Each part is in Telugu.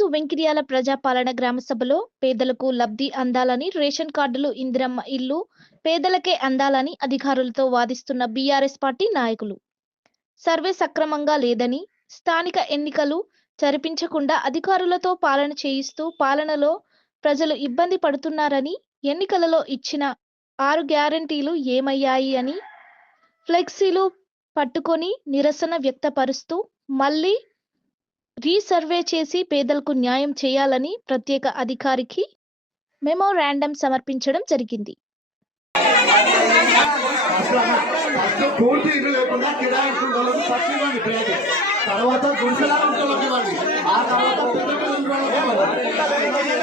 వెంకిర్యాల ప్రజాపాలన గ్రామ సభలో పేదలకు లబ్ధి అందాలని రేషన్ కార్డులు ఇందిరమ్మ ఇల్లు పేదలకే అందాలని అధికారులతో వాదిస్తున్న బీఆర్ఎస్ పార్టీ నాయకులు. సర్వే సక్రమంగా లేదని స్థానిక ఎన్నికలు జరిపించకుండా అధికారులతో పాలన చేయిస్తూ పాలనలో ప్రజలు ఇబ్బంది పడుతున్నారని ఎన్నికలలో ఇచ్చిన ఆరు గ్యారంటీలు ఏమయ్యాయి అని ఫ్లెక్సీలు పట్టుకొని నిరసన వ్యక్తపరుస్తూ మళ్ళీ రీసర్వే చేసి పేదలకు న్యాయం చేయాలని ప్రత్యేక అధికారికి మెమోరాండం సమర్పించడం జరిగింది. పూర్తి ఇల్లు లేకుండా కిరాయి తర్వాత గుడిసెలా ఇవ్వండి ఆ తర్వాత పెద్ద పిల్లలకి వాళ్ళకి ఇవ్వండి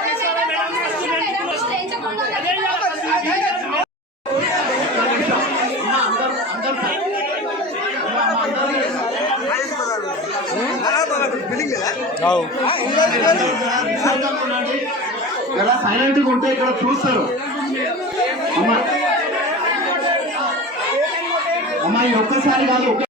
ఇలా సైలెంట్గా ఉంటే ఇక్కడ చూస్తారు. అమ్మా. అమ్మా ఈ ఒక్కసారి కాదు. ఒక్క-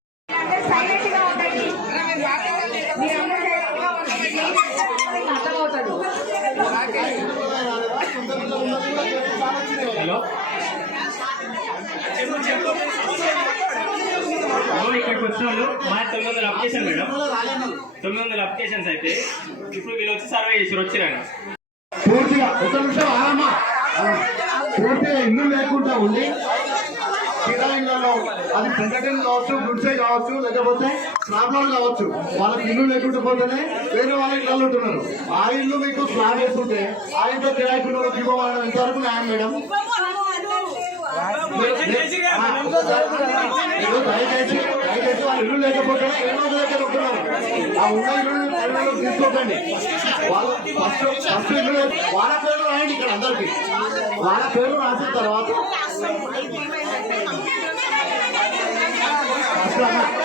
ఇక్కడికి వచ్చిన వాళ్ళు మా తొమ్మిది వందల అప్లికేషన్ మేడం. తొమ్మిది వందల అప్లికేషన్స్ అయితే ఇప్పుడు వీళ్ళు వచ్చి సర్వే చేసి వచ్చిరాను పూర్తిగా ఒక నిమిషం పూర్తిగా ఇల్లు లేకుండా ఉండి కిరాయిలలో అది పెంకటన్ కావచ్చు గుడ్సే కావచ్చు లేకపోతే స్లాబ్లో కావచ్చు వాళ్ళకి ఇల్లు లేకుండా పోతేనే వేరే వాళ్ళకి ఇళ్ళు ఉంటున్నారు. ఆ ఇల్లు మీకు స్లాబ్ వేస్తుంటే ఆ ఇంట్లో కిరాయికి ఇవ్వమని ఎంతవరకు న్యాయం మేడం? దయచేసి వాళ్ళ ఇల్లు లేకపోతే ఏ దగ్గర ఉంటున్నారు ఆ ఉన్న ఇల్లు తీసుకోకండి వాళ్ళ ఫస్ట్ ఫస్ట్ ఇల్లు వాళ్ళ పేర్లు రాయండి ఇక్కడ అందరికి వాళ్ళ పేర్లు రాసిన తర్వాత అసలు అన్న, ఫస్ట్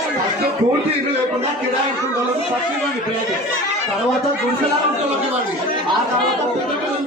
పూర్తి ఇల్లు లేకుండా కిరాయించుకున్న వాళ్ళకి ఫస్ట్ తర్వాత గుడిసెలా ఉంటున్నాకి ఆ తర్వాత పెద్ద పిల్లలు